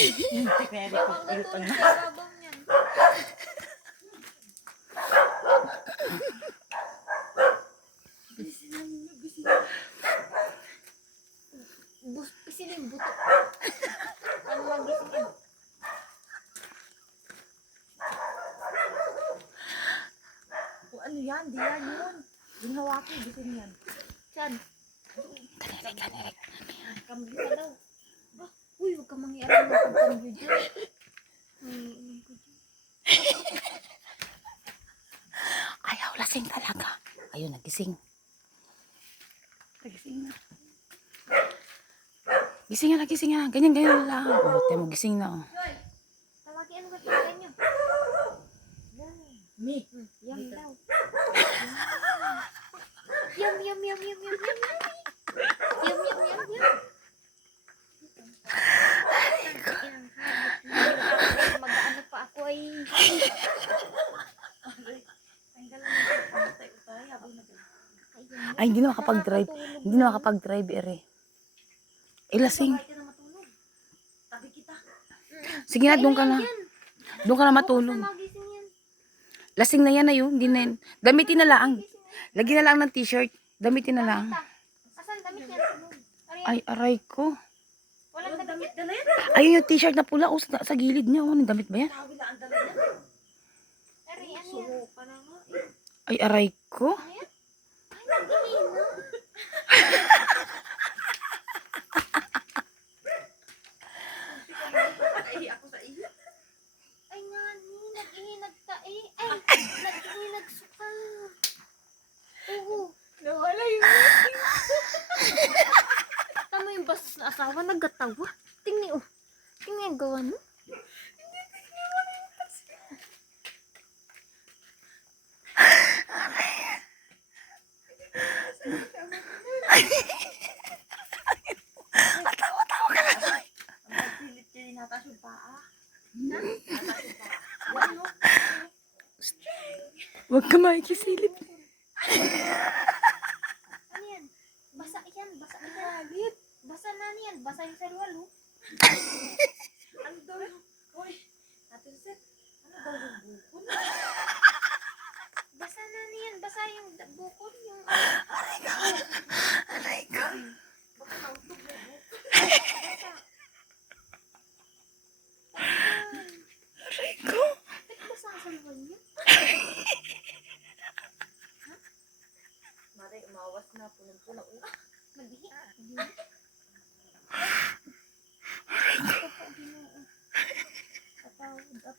Hindi ko yan Bawang ipupulutang natulog na. sa ibabaw niyan. Pisil yung buto. Ano magising yan? Kung ano yan, di yan yun. Yung hawaki, bitin yan. Saan? Kanirik. Kambyo ka daw. Ah, uy, huwag ka mangialam ng pagkambyo dyan. Inom ko dyan. Ayaw, lasing talaga. Ayun, nagising. Nagising na. Gising na, gising na. Ganyan, ganyan lang. Oh, tayo mo, gising na. Oh. Joy, tawagin ano ba pinakain nyo? Me. Yum daw. Yum, yum, yum, yum, yum, yum, yum. Yum, yum, yum, yum. Mag-ano pa ako ay. Ay, hindi na makapag-drive. Hindi na makapag-drive, ere. Eh, lasing. Tabi kita. Sige na, doon ka na. Doon ka na matulog. Bukas na magising yan. Lasing na yan na yun. Hindi na yan. Damitin na lang. Lagyan na lang ng t-shirt. Damitin na lang. Asan damit yan? Ano yan? Ay, aray ko. Walang damit yan? Ayun yung t-shirt na pula. Oh, sa gilid niya. Oh, damit ba yan? Ari, ano yan? Ay, aray ko. Ano yan? Ay, nag-ihina. Ay, ngani, nag-ihinag ka eh. Ay, nag-ihinag suka. Oo. Nawala yung Tama yung bastos na asawa, nagatawa. Tingnan oh. Tingnan yung gawa no. Tawa-tawa ka na. Huwag ka makikisilip. Ano yan? Basa yan, basa yan. Basa na yan, basa yung sarwal oh. Ano daw yung... Uy, natin set. Ano daw yung bukol? Basa na yan, basa yung bukol. Yung Aray ka. Aray ka. baka nautog na bukol. Aray ko. Bakit basa ang sarwal niya? Mare, umawas na. Punong-puno. Mag-ihi. Patawad ako.